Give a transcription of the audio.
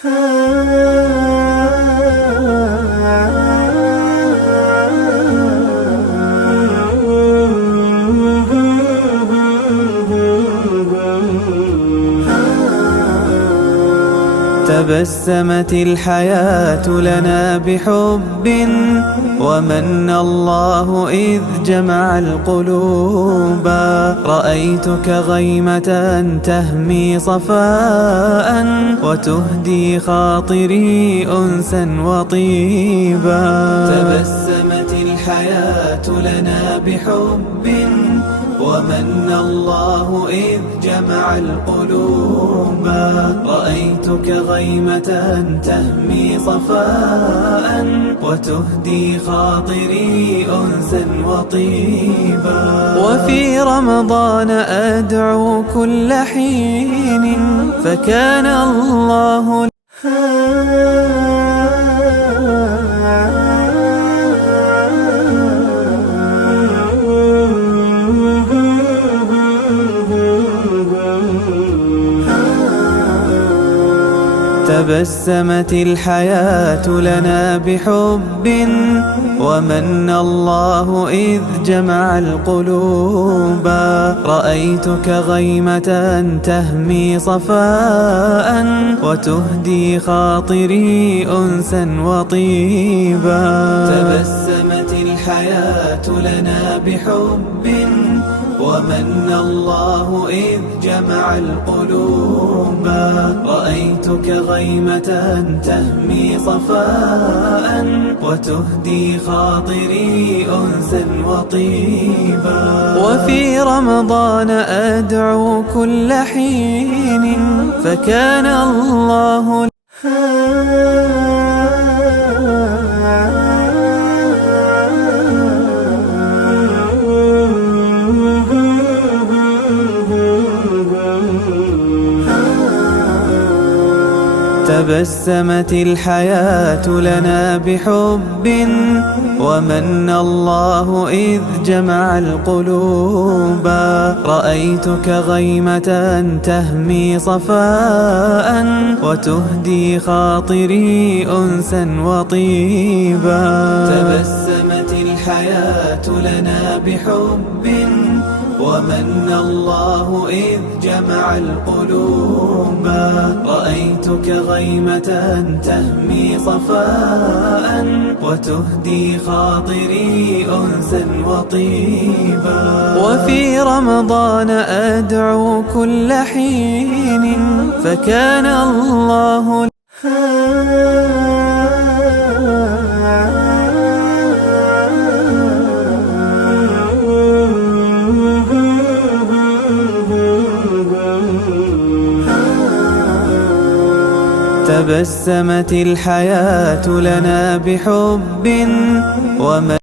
تبسمت الحياة لنا بحب ومن الله إذ جمع القلوب. رأيتك غيمة تهمي صفاء وتهدي خاطري أنسا وطيبا. تبسمت الحياة لنا بحب ومن الله إذ جمع القلوب. رأيتك غيمة تهمي صفاء وتهدي خاطري أنسا وطيبا. وفي رمضان أدعو كل حين فكان الله تبسمت الحياة لنا بحب ومن الله إذ جمع القلوب. رأيتك غيمة تهمي صفاء وتهدي خاطري أنسا وطيبا. تبسمت الحياة لنا بحب ومن الله إذ جمع القلوب. رأيتك غيمة تهمي صفاء وتهدي خاطري أنسا وطيبا. وفي رمضان أدعو كل حين فكان الله تبسمت الحياة لنا بحب ومن الله إذ جمع القلوب. رأيتك غيمة تهمي صفاء وتهدي خاطري أنسا وطيبا. تبسمت الحياة لنا بحب ومن الله إذ جمع القلوب. رأيتك غيمة تهمي صفاء وتهدي خاطري أنسا وطيبا. وفي رمضان أدعو كل حين فكان الله تبسمت الحياة لنا بحب ومن